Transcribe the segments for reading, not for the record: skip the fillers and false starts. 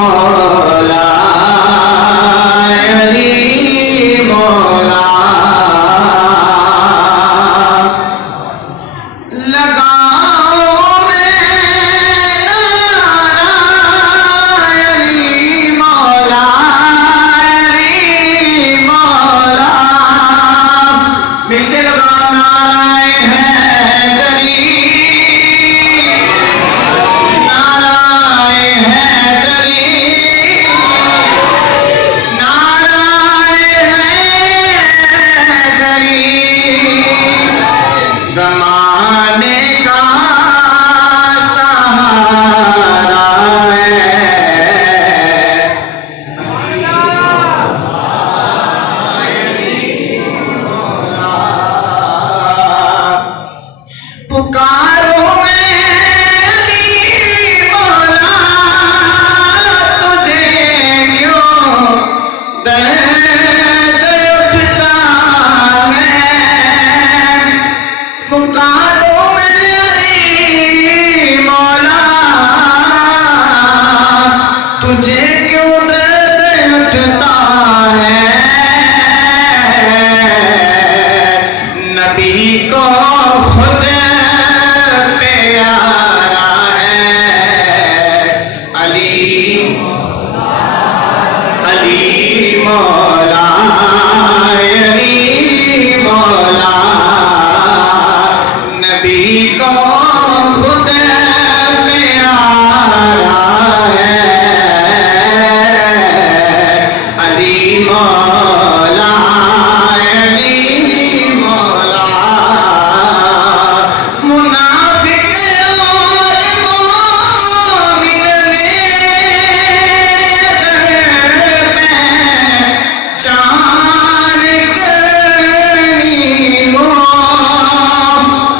مولا علی مولا لگاؤ میں نعرہ علی مولا علی مولا ملتے لگاؤ نعرہ حیدری زمانے کا سہارا پکارو میں علی مولا تجھے کیوں درد اٹھتا ہے پکارو میں علی مولا تجھے کیوں درد اٹھتا ہے نبی کو خود پیارا ہے علی علی مولا علی مولا نبی کو خود پیارا ہے علی مولا علی مولا منافق اور مومن میں جان کرنی ہو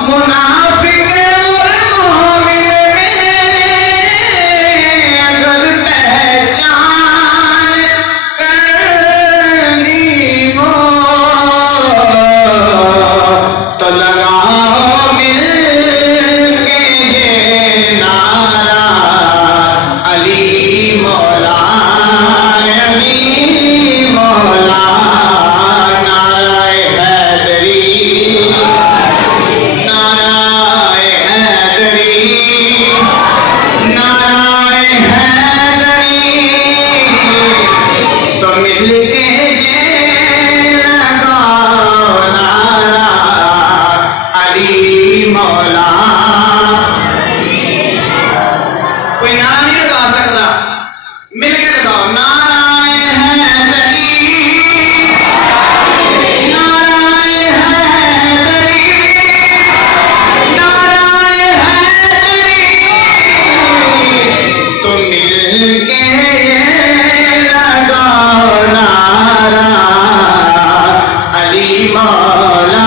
منافق اور مومن میں اگر پہچان کرنی ہو تو لگاؤ مل کے یہ نعرہ علی مولا علی مولا نعرہ حیدری نعرہ حیدری نعرہ حیدری تو مل کے یہ لگاؤ نعرہ علی مولا کوئی نعرہ نہیں لگا سکتا مل کے لگاؤ نعرہ حیدری نعرہ حیدری نعرہ حیدری تو مل کے یہ لگاؤ نعرہ علی مولا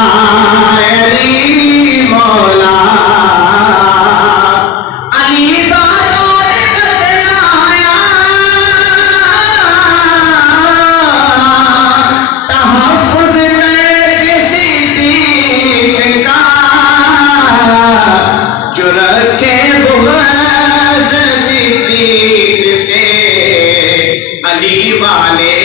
علی مولا علی سارے بتلایا تحفظ کسی صدیق کا جو رکھے بغض صدیق سے علی والے